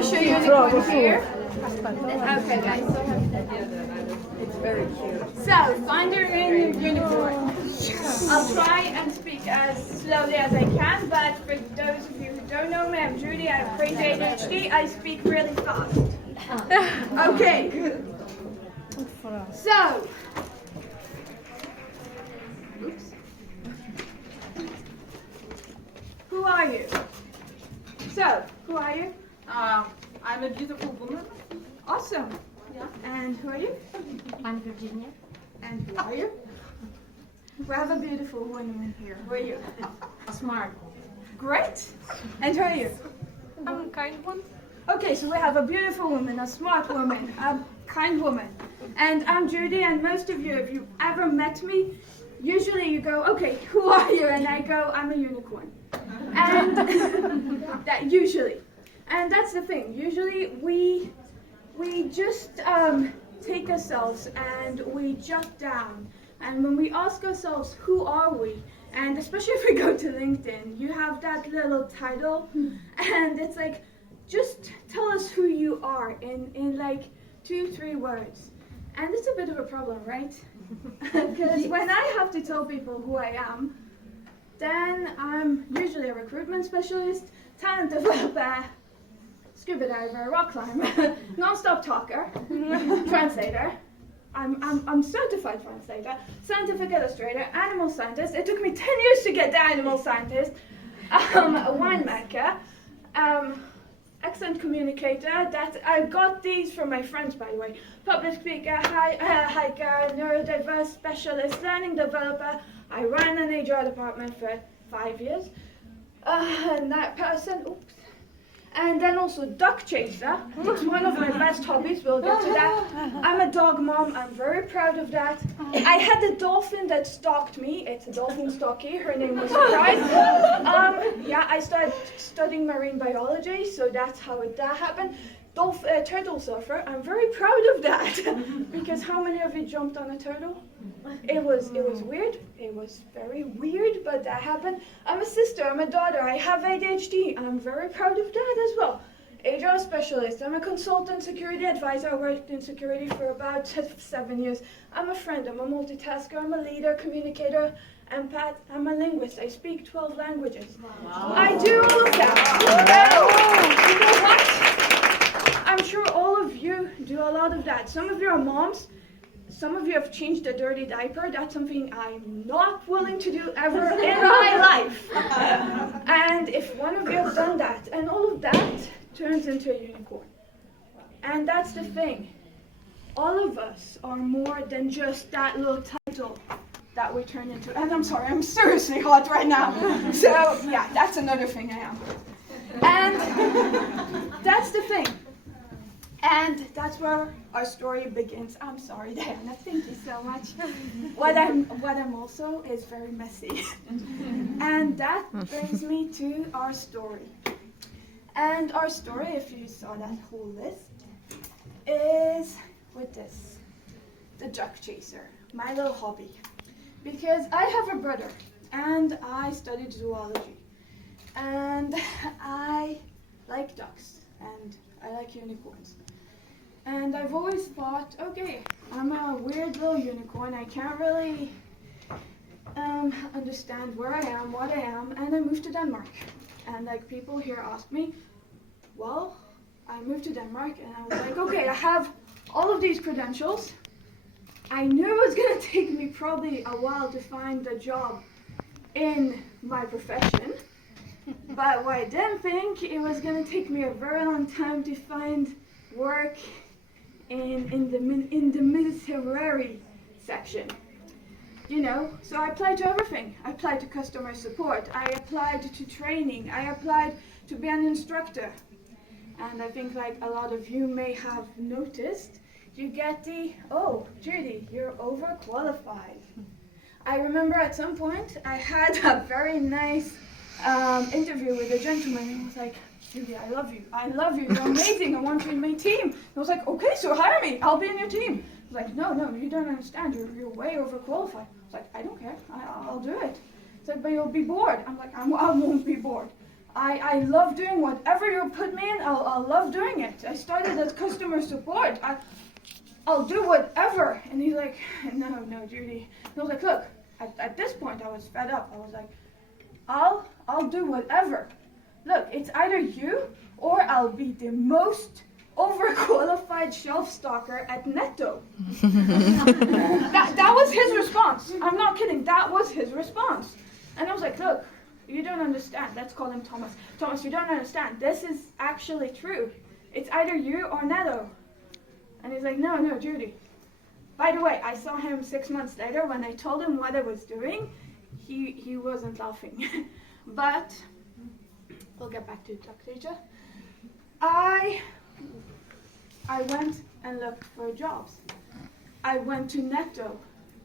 picture unicorn here. Okay, guys. It's very cute. So, find your unicorn. I'll try and speak as slowly as I can, but for those of you who don't know me, I'm Judy. I have crazy ADHD. I speak really fast. Okay. So, oops. Who are you? So, who are you? I'm a beautiful woman. Awesome. Yeah. And who are you? I'm Virginia. And who are you? We have a beautiful woman here. Who are you? Smart. Great. And who are you? I'm a kind one. Okay, so we have a beautiful woman, a smart woman, a kind woman. And I'm Judy, and most of you, if you've ever met me, usually you go, okay, who are you? And I go, I'm a unicorn. And that usually. And that's the thing. Usually we just take ourselves and we jot down. And when we ask ourselves, who are we? And especially if we go to LinkedIn, you have that little title, and it's like, just tell us who you are in like 2-3 words. And it's a bit of a problem, right? Because when I have to tell people who I am, then I'm usually a recruitment specialist, talent developer, scuba diver, rock climber, non-stop talker, translator. I'm certified translator, scientific illustrator, animal scientist. It took me 10 years to get the animal scientist. A winemaker, excellent communicator. That I got these from my friends, by the way. Public speaker, hiker, neurodiverse specialist, learning developer. I ran an HR department for 5 years. And that person, oops. And then also duck chaser. It's one of my best hobbies. We'll get to that. I'm a dog mom. I'm very proud of that. I had a dolphin that stalked me. It's a dolphin stalky. Her name was Surprise. Yeah, I started studying marine biology, so that's how that happened. Turtle surfer. I'm very proud of that because how many of you jumped on a turtle? It was weird. It was very weird, but that happened. I'm a sister. I'm a daughter. I have ADHD. I'm very proud of that as well. HR specialist. I'm a consultant, security advisor. I worked in security for about 7 years. I'm a friend. I'm a multitasker. I'm a leader, communicator, empath. I'm a linguist. I speak 12 languages. Wow. I do all of that. You know what? I'm sure all of you do a lot of that. Some of you are moms. Some of you have changed a dirty diaper. That's something I'm not willing to do ever in my life. And if one of you have done that, and all of that turns into a unicorn. And that's the thing. All of us are more than just that little title that we turn into. And I'm sorry, I'm seriously hot right now. So yeah, that's another thing I am. And that's the thing. And that's where our story begins. I'm sorry, Diana. Thank you so much. What I'm also is very messy. And that brings me to our story. And our story, if you saw that whole list, is with this, the duck chaser, my little hobby. Because I have a brother, and I studied zoology. And I like ducks, and I like unicorns. And I've always thought, okay, I'm a weird little unicorn. I can't really understand where I am, what I am, and I moved to Denmark. And like people here ask me, well, I moved to Denmark, and I was like, okay, I have all of these credentials. I knew it was gonna take me probably a while to find a job in my profession, but what I didn't think it was gonna take me a very long time to find work in the military section, you know. So I applied to everything. I applied to customer support. I applied to training. I applied to be an instructor. And I think like a lot of you may have noticed, you get the, oh, Judy, you're overqualified. I remember at some point I had a very nice interview with a gentleman, and he was like, Judy, I love you, you're amazing, I want you in my team. I was like, okay, so hire me, I'll be in your team. He's like, no, you don't understand, you're way overqualified. I was like, I don't care, I'll do it. He's like, but you'll be bored. I'm like, I won't be bored. I love doing whatever you put me in. I'll love doing it. I started as customer support. I'll do whatever. And he's like, no, Judy. And I was like, look, at this point I was fed up. I was like, I'll do whatever. Look, it's either you or I'll be the most overqualified shelf stalker at Netto. that was his response. I'm not kidding. That was his response. And I was like, look, you don't understand. Let's call him Thomas. Thomas, you don't understand. This is actually true. It's either you or Netto. And he's like, no, Judy. By the way, I saw him 6 months later. When I told him what I was doing, he wasn't laughing. But we'll get back to Dr. I went and looked for jobs. I went to Netto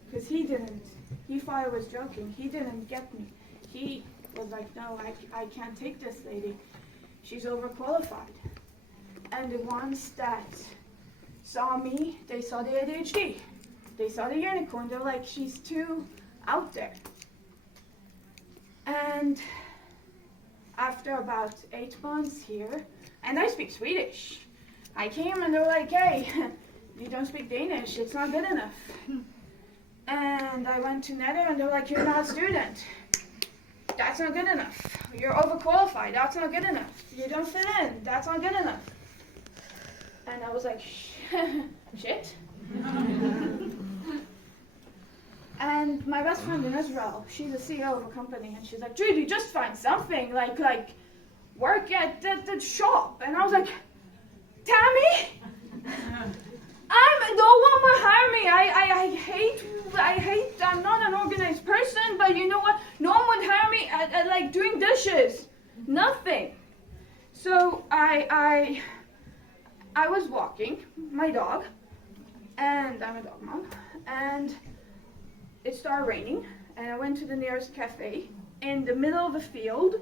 because he didn't. He thought I was joking. He didn't get me. He was like, no, I can't take this lady. She's overqualified. And the ones that saw me, they saw the ADHD. They saw the unicorn. They were like, she's too out there. And after about 8 months here, and I speak Swedish, I came and they were like, hey, you don't speak Danish, it's not good enough. And I went to Netto and they were like, you're not a student. That's not good enough. You're overqualified, that's not good enough. You don't fit in, that's not good enough. And I was like, shit. And my best friend in Israel, she's the CEO of a company, and she's like, Judy, just find something, like work at the shop. And I was like, Tammy, no one will hire me. I hate, I'm not an organized person, but you know what? No one would hire me at like doing dishes. Nothing. So I was walking my dog, and I'm a dog mom, and it started raining, and I went to the nearest cafe in the middle of a field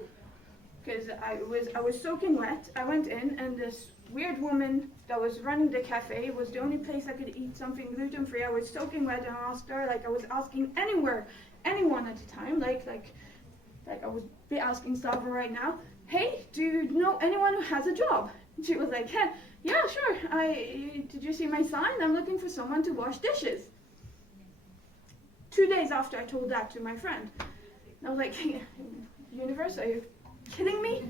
because I was soaking wet. I went in, and this weird woman that was running the cafe was the only place I could eat something gluten-free. I was soaking wet, and I asked her, like I was asking anyone at the time, like I would be asking Slava right now, hey, do you know anyone who has a job? And she was like, hey, yeah, sure. Did you see my sign? I'm looking for someone to wash dishes. 2 days after I told that to my friend, I was like, universe, are you kidding me?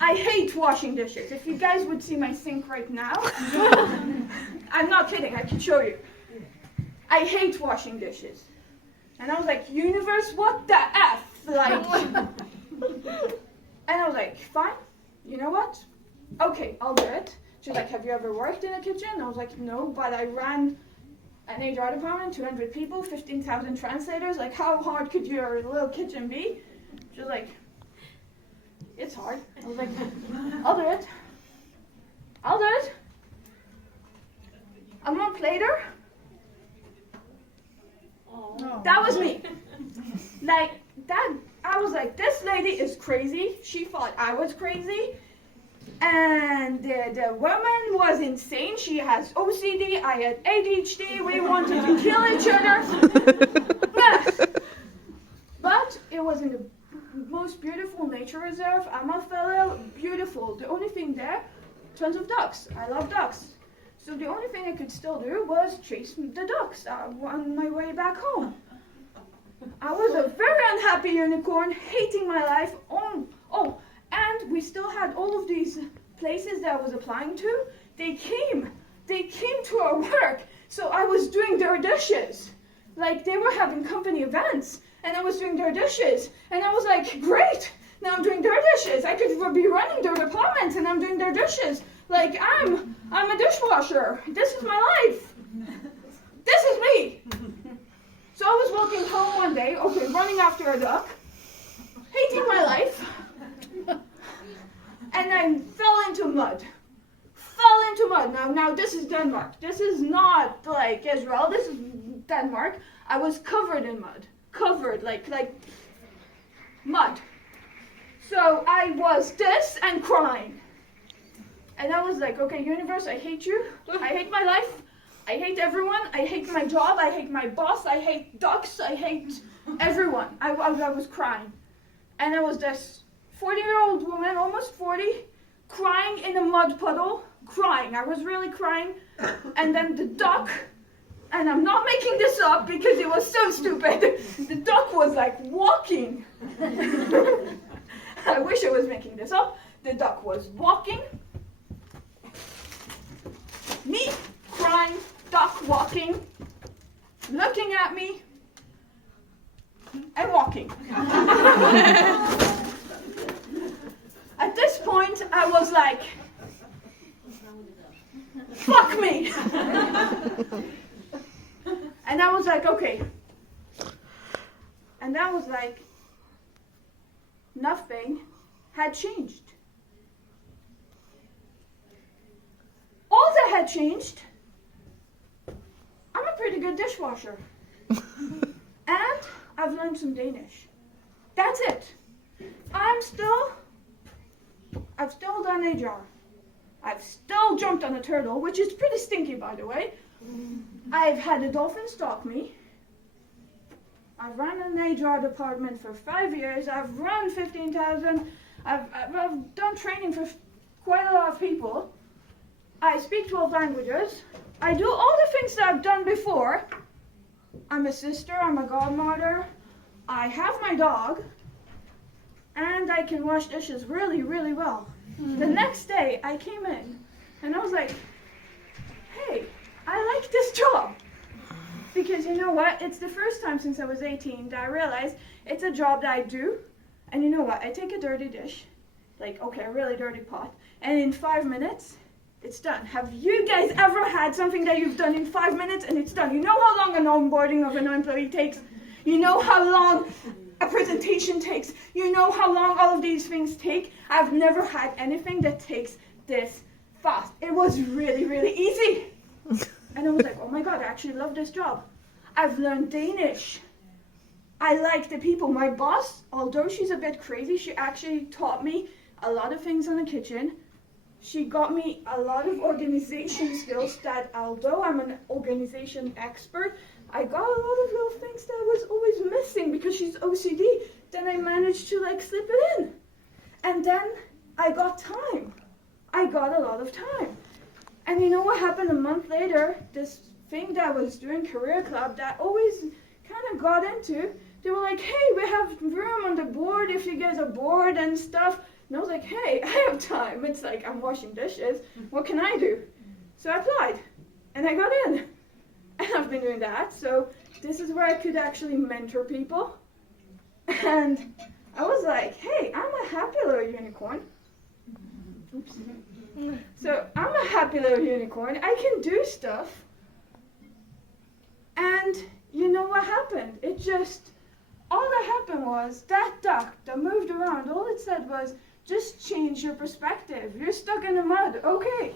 I hate washing dishes. If you guys would see my sink right now, I'm not kidding, I can show you. I hate washing dishes. And I was like, universe, what the F? Like, and I was like, fine, you know what? Okay, I'll do it. She's like, have you ever worked in a kitchen? I was like, no, but I ran an HR department, 200 people, 15,000 translators. Like, how hard could your little kitchen be? She was like, it's hard. I was like, I'll do it. A month later, that was me. Like, that, I was like, this lady is crazy. She thought I was crazy. And the woman was insane. She has OCD, I had ADHD, we wanted to kill each other. But it was in the most beautiful nature reserve, Amafella, beautiful. The only thing there, tons of ducks. I love ducks. So the only thing I could still do was chase the ducks on my way back home. I was a very unhappy unicorn, hating my life. And we still had all of these places that I was applying to. They came to our work. So I was doing their dishes. Like, they were having company events, and I was doing their dishes. And I was like, great, now I'm doing their dishes. I could be running their department, and I'm doing their dishes. Like, I'm a dishwasher. This is my life. This is me. So I was walking home one day, running after a duck, hating my life. And I fell into mud. Now this is Denmark. This is not like Israel. This is Denmark. I was covered in mud. Like mud. So I was this and crying. And I was like, okay, universe, I hate you. I hate my life. I hate everyone. I hate my job. I hate my boss. I hate ducks. I hate everyone. I was crying. And I was just 40-year-old woman, almost 40, crying in a mud puddle, crying. I was really crying. And then the duck, and I'm not making this up because it was so stupid, the duck was like walking. I wish I was making this up. The duck was walking. Me crying, duck walking, looking at me, and walking. At this point, I was like, fuck me. And I was like, okay. And that was like, nothing had changed. All that had changed, I'm a pretty good dishwasher. And I've learned some Danish. That's it. I've still done a jar. I've still jumped on a turtle, which is pretty stinky, by the way. I've had a dolphin stalk me. I've run an HR department for 5 years. I've run 15,000. I've done training for quite a lot of people. I speak 12 languages. I do all the things that I've done before. I'm a sister, I'm a godmother. I have my dog. And I can wash dishes really, really well. The next day, I came in and I was like, hey, I like this job. Because you know what? It's the first time since I was 18 that I realized it's a job that I do. And you know what? I take a dirty dish, like, okay, a really dirty pot, and in 5 minutes, it's done. Have you guys ever had something that you've done in 5 minutes and it's done? You know how long an onboarding of an employee takes? You know how long a presentation takes? You know how long all of these things take? I've never had anything that takes this fast. It was really, really easy. And I was like, oh my God, I actually love this job. I've learned Danish. I like the people. My boss, although she's a bit crazy, she actually taught me a lot of things in the kitchen. She got me a lot of organization skills that, although I'm an organization expert, I got a lot of little things that I was always missing because she's OCD. Then I managed to like slip it in. And then I got time. I got a lot of time. And you know what happened a month later? This thing that I was doing, Career Club, that I always kind of got into, they were like, hey, we have room on the board if you guys are bored and stuff. And I was like, hey, I have time. It's like, I'm washing dishes. What can I do? So I applied. And I got in. And I've been doing that. So this is where I could actually mentor people. And I was like, hey, I'm a happy little unicorn. Oops. So I'm a happy little unicorn. I can do stuff. And you know what happened? It just, all that happened was that duck that moved around, all it said was, just change your perspective. You're stuck in the mud. Okay.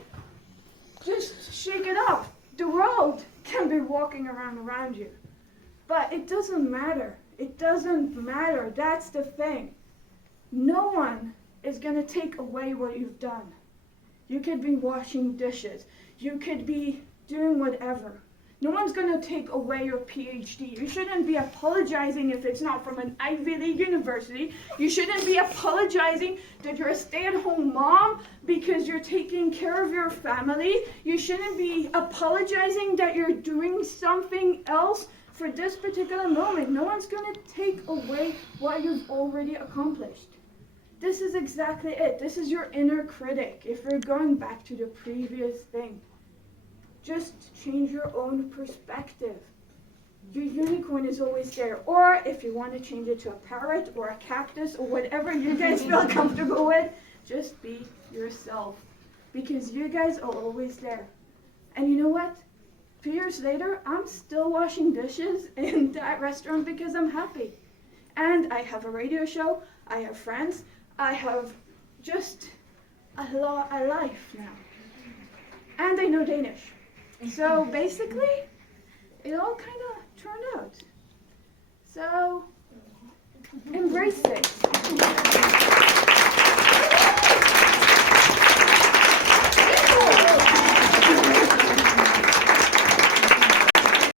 Just shake it up. The world can be walking around you. But it doesn't matter. It doesn't matter. That's the thing. No one is going to take away what you've done. You could be washing dishes. You could be doing whatever. No one's going to take away your PhD. You shouldn't be apologizing if it's not from an Ivy League university. You shouldn't be apologizing that you're a stay-at-home mom because you're taking care of your family. You shouldn't be apologizing that you're doing something else for this particular moment. No one's going to take away what you've already accomplished. This is exactly it. This is your inner critic. If we're going back to the previous thing, just change your own perspective. Your unicorn is always there. Or if you want to change it to a parrot or a cactus or whatever you guys feel comfortable with, just be yourself. Because you guys are always there. And you know what? 2 years later, I'm still washing dishes in that restaurant because I'm happy. And I have a radio show. I have friends. I have just a life now. And I know Danish. So basically, it all kind of turned out. So, embrace it.